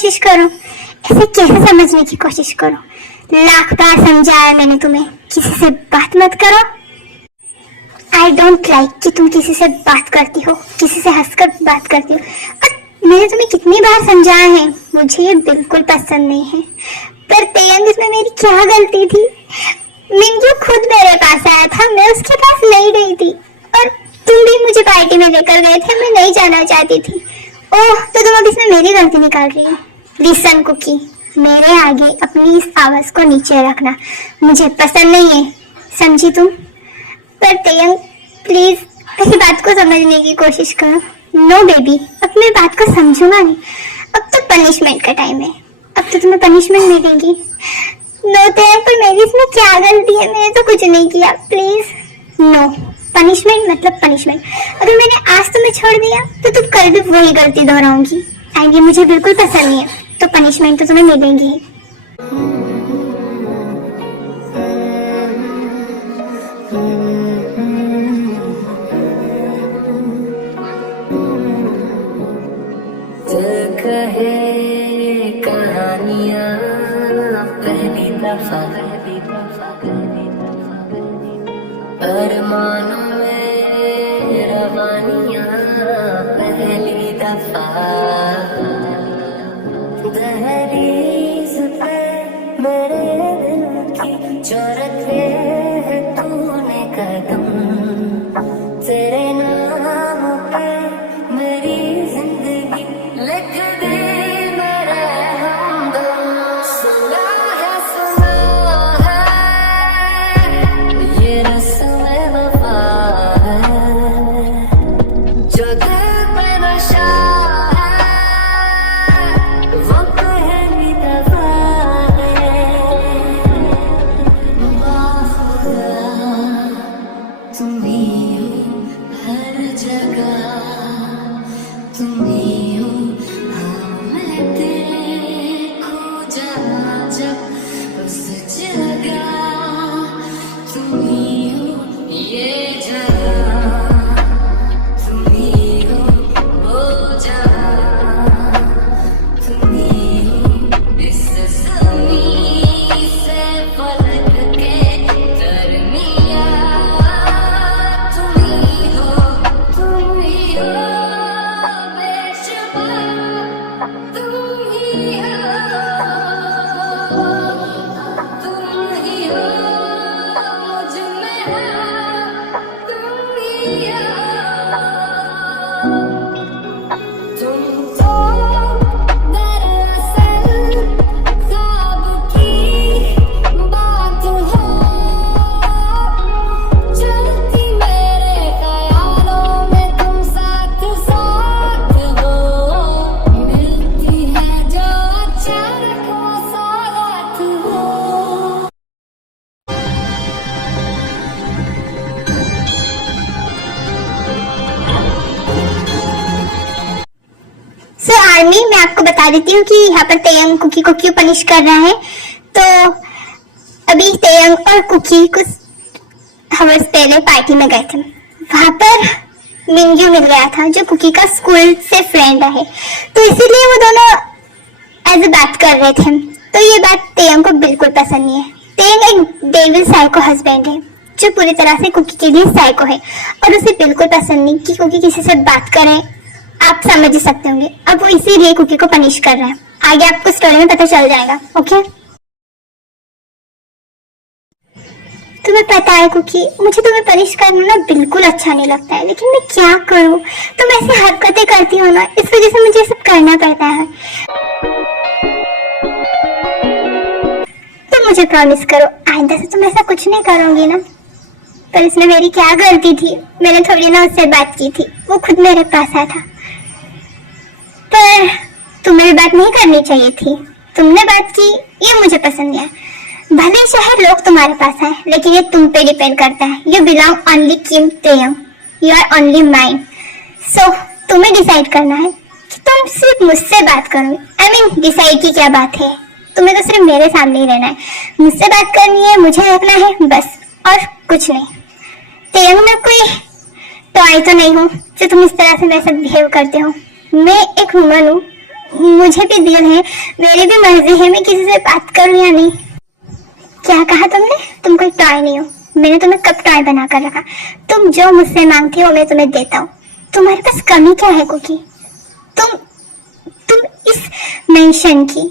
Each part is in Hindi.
कोशिश करो, ऐसे कैसे समझने की कोशिश करो। लाख बार समझाया मैंने तुम्हें, किसी से बात मत करो। आई डोंट लाइक कि तुम किसी से बात करती हो, किसी से हंसकर बात करती हो। और मैंने तुम्हें कितनी बार समझाया है, मुझे ये बिल्कुल पसंद नहीं है। पर तेयंग, इसमें मेरी क्या गलती थी? मिंजू खुद मेरे पास आया था, मैं उसके पास नहीं गई थी। और तुम भी मुझे पार्टी में लेकर गए थे, मैं नहीं जाना चाहती थी। ओह, तो तुम अब इसमें मेरी गलती निकाल रही हो। लिसन कुकी, मेरे आगे अपनी इस आवाज को नीचे रखना, मुझे पसंद नहीं है, समझी तुम? पर तेयंग, प्लीज मेरी बात को समझने की कोशिश करो। नो बेबी, अब मैं बात को समझूंगा नहीं। अब तो पनिशमेंट का टाइम है, अब तो तुम्हें पनिशमेंट मिलेगी। नो तेयंग, पर मेरी इसमें क्या गलती है? मैंने तो कुछ नहीं किया, प्लीज। नो, पनिशमेंट मतलब पनिशमेंट। अगर मैंने आज तुम्हें छोड़ दिया तो तुम कल भी वही गलती दोहराऊंगी, एंड ये मुझे बिल्कुल पसंद नहीं है। तो पनिशमेंट तो तुम्हें मिलेगी। कहानियां पहली दफा, अरमानों में रवानियां पहली दफा, दहलीज पे मेरे दिल की जो रखे है तूने कदम, तेरे नाम पे मेरी जिंदगी लिख दे मेरे हमदम। सुना है ये रस्म वफा है, जो दिल पे नशा है वो पहली दफा है। खुदा तुम ही हो हर जगह, तुम ही हो मैं देखूं जहाँ जब उस जगह, तुम ही हो ये जगह, तुम ही हो वो जगह, तुम ही हो इस ज़मीं से फलक के दरमियाँ, तुम ही हो बेशुमार, तुम ही हो मुझ में है, तुम ही हो। तुम तो दरअसल ख्वाब की बात हो, चलती मेरे ख्यालों में तुम साथ साथ हो, मिलती है जो अचानक वो सौगात हो। सो आर्मी, मैं आपको बता देती हूँ कि यहाँ पर तेयंग कुकी को क्यों पनिश कर रहा है। तो अभी तेयंग और कुकी कुछ हवर्स पहले पार्टी में गए थे। वहां पर मिंग्यू मिल गया था, जो कुकी का स्कूल से फ्रेंड है। तो इसीलिए वो दोनों ऐसे बात कर रहे थे। तो ये बात तेयंग को बिल्कुल पसंद नहीं है। तेयंग एक डेविल साइको हस्बैंड है, जो पूरी तरह से कुकी के लिए साइको है, और उसे बिल्कुल पसंद नहीं कि कुकी किसी से बात करे। आप समझ ही सकते होंगे। अब वो इसीलिए कुकी को पनिश कर रहा है। आगे आपको स्टोरी में पता चल जाएगा। ओके, तुम्हें पता है कुकी, मुझे तुम्हें पनिश करना ना बिल्कुल अच्छा नहीं लगता है, लेकिन मैं क्या करूं? तुम ऐसी हरकतें करती हो ना, इस वजह से मुझे सब करना पड़ता है। तुम मुझे प्रॉमिस करो, आइंदा से तुम ऐसा कुछ नहीं करोगी ना? पर इसमें मेरी क्या गलती थी? मैंने थोड़ी ना उससे बात की थी, वो खुद मेरे पास आया था। पर तुम्हें बात नहीं करनी चाहिए थी, तुमने बात की, ये मुझे पसंद नहीं है। भले चाहे लोग तुम्हारे पास आए, लेकिन ये तुम पे डिपेंड करता है। You belong only Kim Taeyang, you are only mine. So तुम्हें डिसाइड करना है कि तुम सिर्फ मुझसे बात करोगे। आई मीन डिसाइड की क्या बात है, तुम्हें तो सिर्फ मेरे सामने ही रहना है, मुझसे बात करनी है, मुझे रखना है, बस, और कुछ नहीं। तेयंग, मैं कोई टॉय तो नहीं हूँ जो तुम इस तरह से मेरे साथ बिहेव करते हो। मैं एक ह्यूमन हूँ, मुझे भी दिल है, मेरी भी मर्जी है मैं किसी से बात करूं या नहीं। क्या कहा तुमने? तुम कोई टॉय नहीं हो। मैंने तुम्हें कब टॉय बना कर रखा? तुम जो मुझसे मांगती हो मैं तुम्हें देता हूँ। तुम्हारे पास कमी क्या है कुकी? तुम इस मेंशन की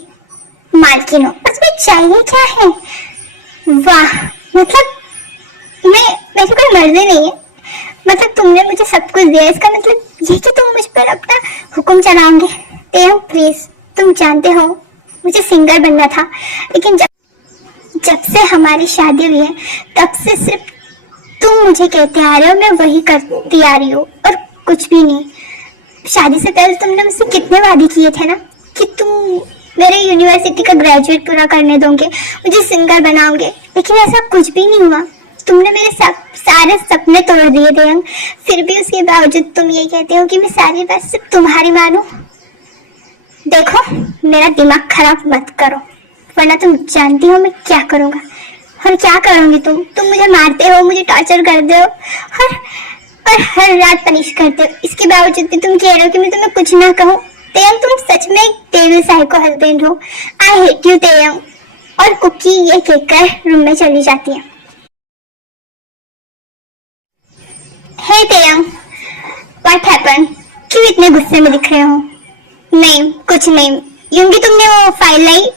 मालकिन हो और तुम्हें चाहिए क्या है? वाह, मतलब मेरी कोई मर्जी नहीं है। मतलब तुमने मुझे सब कुछ दिया, इसका मतलब ये कि तुम मुझ पर अपना हुक्म चलाओगे। तेयंग प्लीज, तुम जानते हो मुझे सिंगर बनना था, लेकिन जब से हमारी शादी हुई है तब से सिर्फ तुम मुझे कहते आ रहे हो, मैं वही करती आ रही हूँ और कुछ भी नहीं। शादी से पहले तुमने मुझसे कितने वादे किए थे ना कि तुम मेरे यूनिवर्सिटी का ग्रेजुएट पूरा करने दोगे, मुझे सिंगर बनाओगे, लेकिन ऐसा कुछ भी नहीं हुआ। तुमने मेरे सारे सपने तोड़ दिए थे। फिर भी उसके बावजूद तुम ये कहते हो कि मैं सारी बात सिर्फ तुम्हारी मानूं। देखो, मेरा दिमाग खराब मत करो, वरना तुम जानती हो मैं क्या करूंगा। और क्या करोगी तुम मुझे मारते हो, मुझे टॉर्चर करते हो और हर रात पनिश करते हो। इसके बावजूद भी तुम कह रहे हो कि मैं तुम्हें कुछ ना कहूँ। तेयंग, तुम सच में एक डेविल साइको हस्बैंड हो। I hate you Taeyang. और कुकी ये कहकर रूम में चली जाती है। Hey Taeyang, what happened? क्यों इतने गुस्से में दिख रहे हो? नहीं, कुछ नहीं। यूंगी तुमने वो फाइल लाई?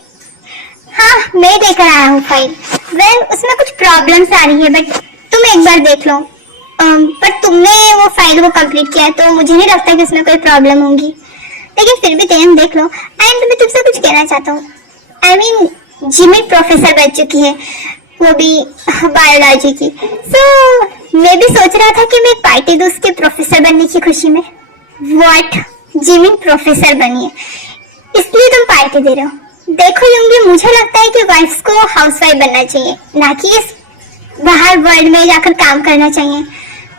हाँ, मैं लेकर आया हूँ फाइल। वेल, उसमें कुछ प्रॉब्लम्स आ रही है, बट तुम एक बार देख लो। पर तुमने वो फाइल को कंप्लीट किया है तो मुझे नहीं लगता कि उसमें कोई प्रॉब्लम होगी, लेकिन फिर भी तेयंग देख लो। एंड मैं तुमसे कुछ कहना चाहता हूँ। आई मीन, जिमी प्रोफेसर बन चुकी है, वो भी बायोलॉजी की। सो मैं भी सोच रहा था कि मैं एक पार्टी दूं उसके प्रोफेसर बनने की खुशी में। व्हाट? जिमी प्रोफेसर बनी है इसलिए तुम पार्टी दे रहे हो? देखो यूंगी, मुझे लगता है कि वाइफ्स को हाउसवाइफ बनना चाहिए, ना कि इस बाहर वर्ल्ड में जाकर काम करना चाहिए।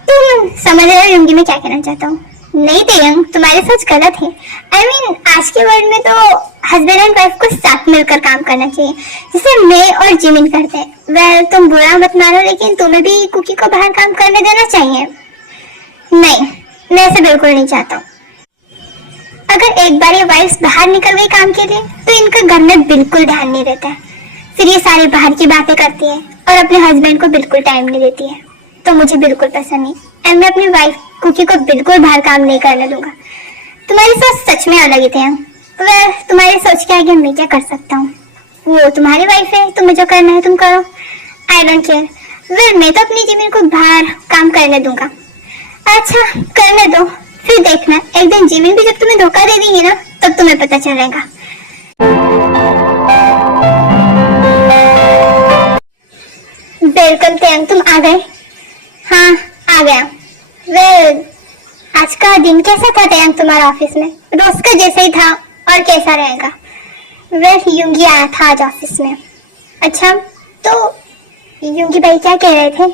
तुम समझ रहे हो यूंगी मैं क्या कहना चाहता हूँ? नहीं तेयंग, तुम्हारी सोच गलत है। आई मीन, आज के वर्ल्ड में तो हस्बैंड एंड वाइफ को साथ मिलकर काम करना चाहिए, जैसे मैं और जिमिन करते हैं। वेल, तुम बुरा मत मानो, लेकिन तुम्हें भी कुकी को बाहर काम करने देना चाहिए। नहीं, मैं ऐसा बिल्कुल नहीं चाहता हूँ। अगर एक बार ये वाइफ्स बाहर निकल गई काम के लिए तो इनका घर में बिल्कुल ध्यान नहीं रहता है। फिर ये सारी बाहर की बातें करती है और अपने हस्बैंड को बिल्कुल टाइम नहीं देती है, तो मुझे बिल्कुल पसंद नहीं। एंड मैं अपनी वाइफ कुकी को बिल्कुल बाहर काम नहीं करने दूंगा। तुम्हारी सोच सच में अलग ही थे। वेल, तुम्हारी सोच के आगे मैं क्या कर सकता हूँ? वो तुम्हारी वाइफ है, तुम्हें जो करना है तुम करो। I don't care. वेल, मैं तो अपनी जिमिन को बाहर काम करने दूंगा। अच्छा, करने दो, फिर देखना एक दिन जिमिन भी जब तुम्हें धोखा दे देंगी ना, तब तुम्हें पता चलेगा। वेलकम तेयंग, तुम आ गए? हाँ, आ गया। वेल, आज का दिन कैसा था तेयंग तुम्हारा ऑफिस में? रोज का जैसा ही था, और कैसा रहेगा? वेल, यूंगी आया था आज ऑफिस में। अच्छा, तो यूंगी भाई क्या कह रहे थे?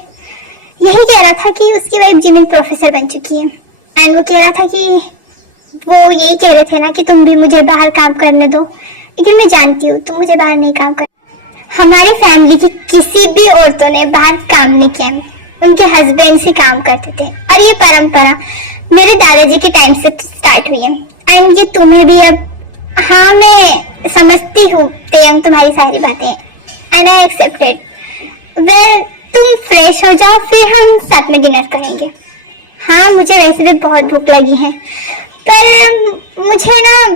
यही कह रहा था कि उसकी वाइफ जिमिन प्रोफेसर बन चुकी है। एंड वो कह रहा था कि वो यही कह रहे थे ना कि तुम भी मुझे बाहर काम करने दो, लेकिन मैं जानती हूँ तुम मुझे बाहर नहीं काम कर। हमारी फैमिली की किसी भी औरतों ने बाहर काम नहीं किया, उनके हस्बैंड से काम करते थे, और ये परंपरा मेरे दादाजी के टाइम से स्टार्ट हुई है। एंड ये तुम्हें भी अब, हाँ मैं समझती हूँ तेयंग तुम्हारी सारी बातें, एंड आई एक्सेप्टेड। वेल, तुम फ्रेश हो जाओ, फिर हम साथ में डिनर करेंगे। हाँ, मुझे वैसे भी बहुत भूख लगी है, पर मुझे ना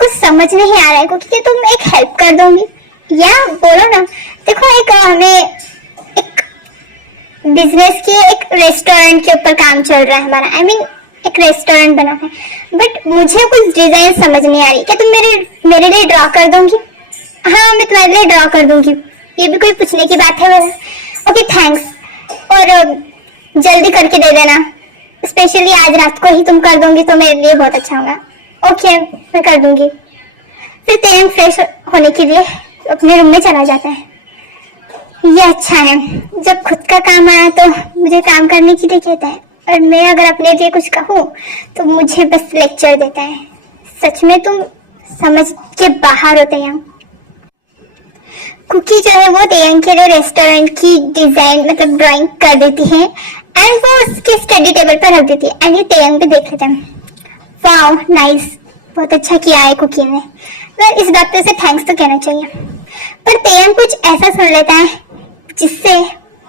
कुछ समझ नहीं आ रहा है क्योंकि तुम एक हेल्प कर दोगी या बोलो ना। देखो, हमें एक बिजनेस की, एक रेस्टोरेंट के ऊपर काम चल रहा है हमारा। आई मीन, एक रेस्टोरेंट बना है, बट मुझे कुछ डिजाइन समझ नहीं आ रही। क्या तुम मेरे लिए ड्रॉ कर दोगी? हाँ, मैं तुम्हारे लिए ड्रॉ कर दूंगी। ये भी कोई पूछने की बात है? Okay, thanks. और जल्दी करके दे देना, स्पेशली आज रात को ही तुम कर दोगी तो मेरे लिए बहुत अच्छा होगा। ओके, मैं कर दूंगी। फिर तेयंग फ्रेश होने के लिए अपने रूम में चला जाता है। ये अच्छा है, जब खुद का काम आया तो मुझे काम करने के लिए कहता है, और मैं अगर अपने लिए कुछ कहूँ तो मुझे बस लेक्चर देता है। सच में तुम समझ के बाहर हो तेयंग। कुकी जो है वो तेयंग के लिए रेस्टोरेंट की डिजाइन, मतलब ड्राइंग कर देती है, एंड वो उसके स्टडी टेबल पर रख देती है। एंड ये तेयंग भी देख लेता है। Wow, nice. बहुत अच्छा किया है कुकी ने। वह इस बात पे उसे थैंक्स तो कहना चाहिए, पर तेयम कुछ ऐसा सुन लेता है जिससे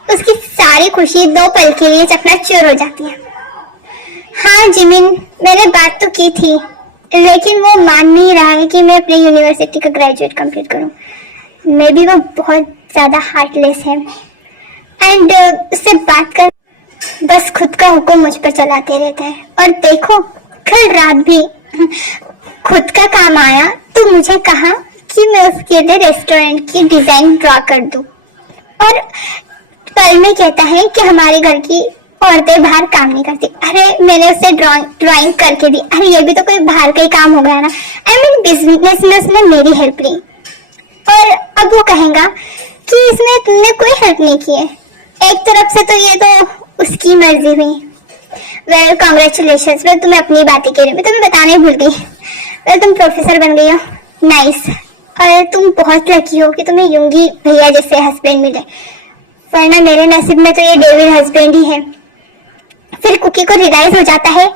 उसकी सारी खुशी 2 पल के लिए चकनाचूर हो जाती है। हाँ जिमिन, मैंने बात तो की थी, लेकिन वो मान नहीं रहा है कि मैं अपनी यूनिवर्सिटी का ग्रेजुएट कंप्लीट करूं। मे बी वो बहुत ज्यादा हार्टलेस है एंड उससे बात कर बस खुद का हुक्म मुझ पर चलाते रहता है। और देखो, कल रात भी खुद का काम आया तो मुझे कहा कि मैं उसके लिए रेस्टोरेंट की डिजाइन ड्रॉ कर दूं, और कल में कहता है कि हमारे घर की औरतें बाहर काम नहीं करती। अरे मैंने उसे ड्राइंग करके दी। अरे ये भी तो कोई बाहर का ही काम हो गया ना। आई मीन बिजनेस में उसने मेरी हेल्प ली, और अब वो कहेगा कि इसमें तुमने कोई हेल्प नहीं की है। एक तरफ से तो ये तो उसकी मर्जी हुई। Well congratulations. वेल तुम्हें अपनी बातें कह रही, मैं तुम्हें बताने भूल गई। वेल तुम प्रोफेसर बन गई हो, नाइस। और तुम बहुत लकी हो कि तुम्हें युंगी भैया जैसे हस्बैंड मिले, वरना मेरे नसीब में तो ये डेविड हस्बैंड ही है। फिर कुकी को रियलाइज हो जाता है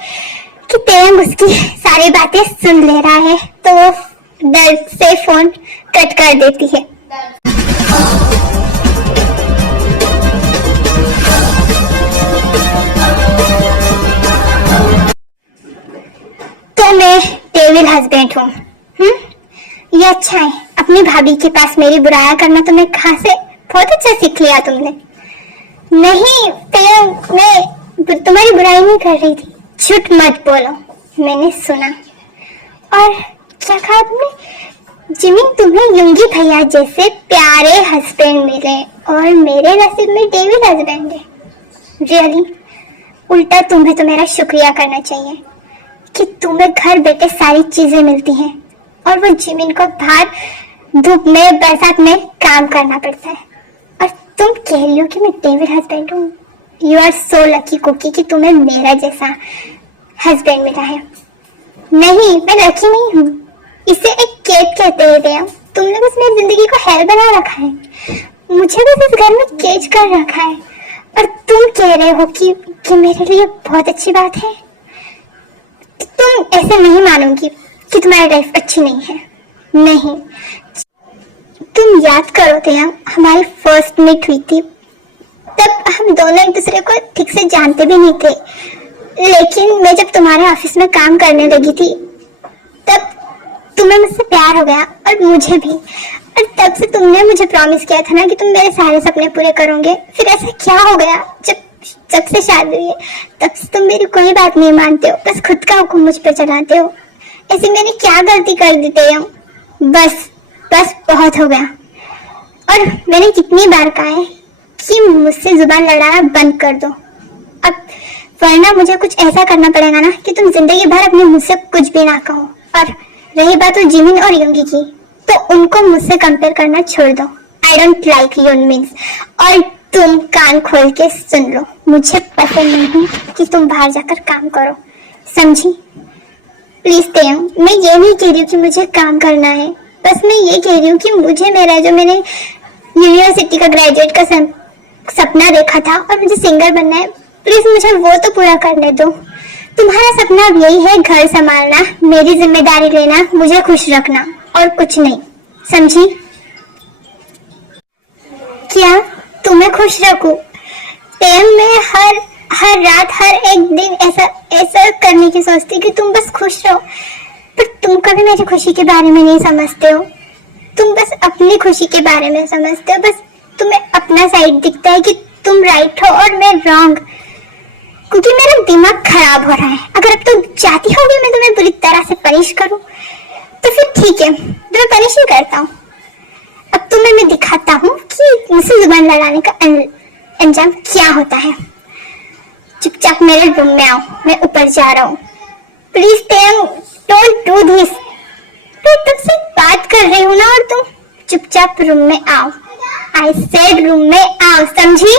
कि तेयम उसकी सारी बातें सुन ले रहा है, तो वो दर्द से फोन कट कर देती है। तो मैं डेविड हस्बैंड हूँ, ये अच्छा है। अपनी भाभी के पास मेरी बुराया करना तो मैं कहाँ से, बहुत अच्छा सीख लिया तुमने। नहीं तेयम, मैं तुम्हारी बुराई नहीं कर रही थी। झूठ मत बोलो, मैंने सुना। और क्या कहा तुमने? जिमिन, तुम्हें युंगी भैया जैसे प्यारे हस्बैंड मिले और मेरे नसीब में डेविड हस्बैंड है। रियली? उल्टा तुम्हें तो मेरा शुक्रिया करना चाहिए कि तुम्हें घर बैठे सारी चीजें मिलती हैं, और वो जिमिन को बाहर धूप में बरसात में काम करना पड़ता है, और तुम कह रही हो कि मैं डेविड हस्बैंड हूँ। You are so lucky Cookie कि तुम्हें मेरा जैसा हस्बैंड मिला है। नहीं, मैं लकी नहीं हूँ, इसे एक केज कहते हैं। तुमने बस मेरी जिंदगी को हेल बना रखा है, मुझे बस इस घर में केज कर रखा है, और तुम कह रहे हो कि मेरे लिए बहुत अच्छी बात है। तुम ऐसे नहीं मानोगी कि तुम्हारी लाइफ अच्छी नहीं है। नहीं, तुम याद करो थे, हमारी फर्स्ट मीट हुई थी, तब हम दोनों एक दूसरे को ठीक से जानते भी नहीं थे, लेकिन मैं जब तुम्हारे ऑफिस में काम करने लगी थी तब तुम्हें मुझसे प्यार हो गया, और मुझे भी। और तब से तुमने मुझे प्रॉमिस किया था ना कि तुम मेरे सारे सपने पूरे करोगे। फिर ऐसा क्या हो गया? जब से शादी हुई है तब से तुम मेरी कोई बात नहीं मानते हो, बस खुद का हुक्म मुझ पर चलाते हो। ऐसे मैंने क्या गलती कर दी थी? बस बहुत हो गया। और मैंने कितनी बार कहा है कि मुझसे जुबान लड़ाना बंद कर दो अब, वरना मुझे कुछ ऐसा करना पड़ेगा ना कि तुम जिंदगी भर अपने मुंह से कुछ भी ना कहो। और रही बात जिमिन और युंगी की, तो उनको मुझसे कंपेयर करना छोड़ दो। I don't like you means. और तुम कान खोल के सुन लो, मुझे पसंद नहीं कि तुम बाहर जाकर काम करो, समझी? प्लीज तेयम, मैं ये नहीं कह रही हूँ कि मुझे काम करना है, बस मैं ये कह रही हूँ कि मुझे मेरा जो मैंने यूनिवर्सिटी का ग्रेजुएट का सपना देखा था और मुझे सिंगर बनना है, प्लीज मुझे वो तो पूरा करने दो। तुम्हारा सपना अब यही है, घर संभालना, मेरी जिम्मेदारी लेना, मुझे खुश रखना, और कुछ नहीं, समझी? क्या तुम्हें खुश रखूं? तेयम, मैं हर रात हर एक दिन ऐसा करने की सोचती कि तुम बस खुश रहो, पर तुम कभी मेरी खुशी के बारे में नहीं समझते हो। तुम बस अपनी खुशी के बारे में समझते हो, बस तुम्हें अपना साइड दिखता है कि तुम राइट हो और मैं रॉन्ग। क्योंकि मेरा दिमाग खराब हो रहा है। अगर अब तुम चाहती हो कि मैं तुम्हें बुरी तरह से पनिश करूं, तो फिर ठीक है, तो मैं पनिश ही करता हूँ। अब तुम्हें मैं दिखाता हूँ कि मुझसे जुबान लड़ाने का अंजाम क्या होता है। चुपचाप मेरे रूम में आओ, मैं ऊपर जा रहा हूँ। Please Taeyang, don't do this. मैं तुमसे बात कर रही हूँ ना, और तुम चुपचाप रूम में आओ। आई सेड रूम में आओ, समझी?